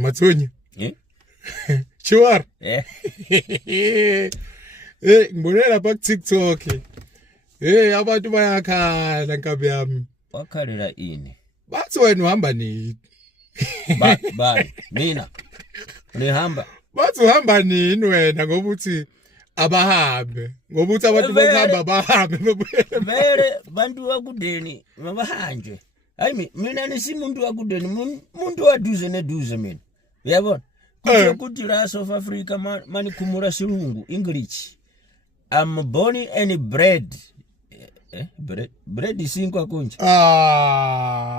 Mathonyi. Chiwar. Ngibonela lapha ku TikTok. Abantu bayakhala nkabi yami. Wakhalela ini? Bathi wena uhamba nini? Mina. Nihamba. Bathi uhamba nini wena ngoba uthi abahambe. Ngoba uthi abantu bokuhamba bahambe bebuyele. Vele bantu wakudeni mabahanje. Hayi mina nisimuntu wakudeni umuntu waduze neduze mina. Uyabona? Kuti la South Africa mani kumura silungu English. I'm born and bred. Bread isinkwa kunje.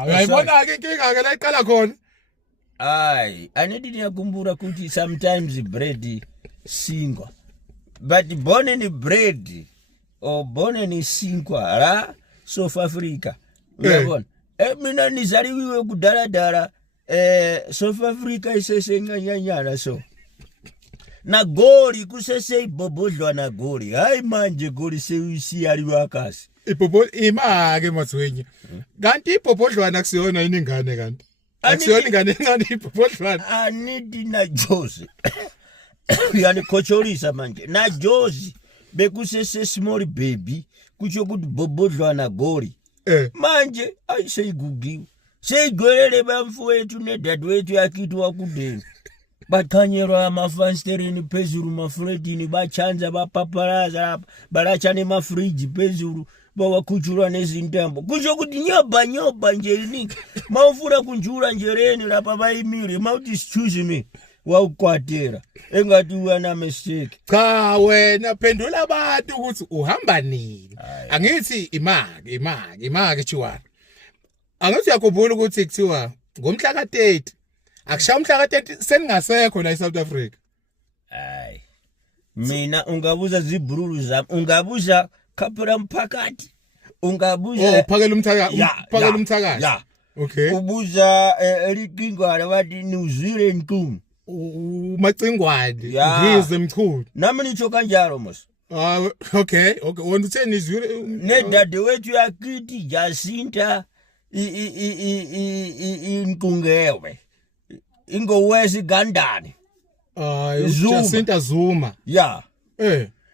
Uyayibona ke inkinga ke la iqala khona. Anedi niyakumbura kuti sometimes bread sinkwa. But born and bred or born and sinkwa la South Africa. Uyabona? Mina nizaliwe kudala South Africa isese nganyanyana so. Na goli kusese ibobodlwa na goli. Hayi manje goli sewisi aliwakasi. Imake Mathonyi. Kanti ibobodlwana kusiyona yini ingane kanti? Akusiyona ingane encane ibobodlwana. Anidi na Jozi. Yani kocholisa manje. Na Jozi bekusese small baby kucho kuti bobodlwana goli. Manje ayiseyigugiwe. Seyigwelele bamfu wethu nedad wethu yakitu wakudeni. Bathanyelwa amafansterini phezulu mafredini bachanza bapaparaza barachane mafriji phezulu bawakhuchulwa nezintambo kusho kuti nyoba nje iningi mawufuna kunjula njereni lapha bayimile mawuthi excuse me wawukwatela engathi uwana mistake. Cha wena phendula abantu ukuthi uhamba nini. Angithi imake Chiwara. Angithi yakubona ukuthi kuthiwa ngomhla ka-30 akushaya umhla ka-30 seningasekho la eSouth Africa. Mina ungabuza zibrulu zami ungabuza Kapela Mphakathi ungabuza phakela umthakathi. Yeah. Okay. Ubuza eliqingwana bathi niwuzwile ntumu umacingwane ngize mchulu nami nitsho kanjalo mos. Okay wona utheni nizwile nedade wethu yakithi Jacinta inkungewe ingowesi gandani Jacinta Zuma. Yeah.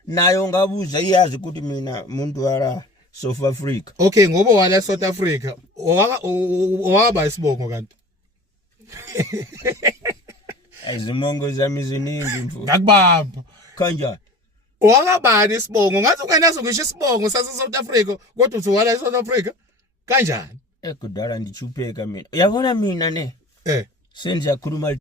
Nayo ngabuza iyazi ukuthi mina umuntu wala South Africa. Okay ngoba wala South Africa owaba isibongo kanti. Azimongo zami ziningi mfowethu. Ngakubamba. Kanjani? Owakabani isibongo ngathi ungenaso ngisho isibongo sase South Africa kodwa uthi wala eSouth Africa kanjani? Ekudala ndichupheka mina. Uyabona mina ne? Senza khuluma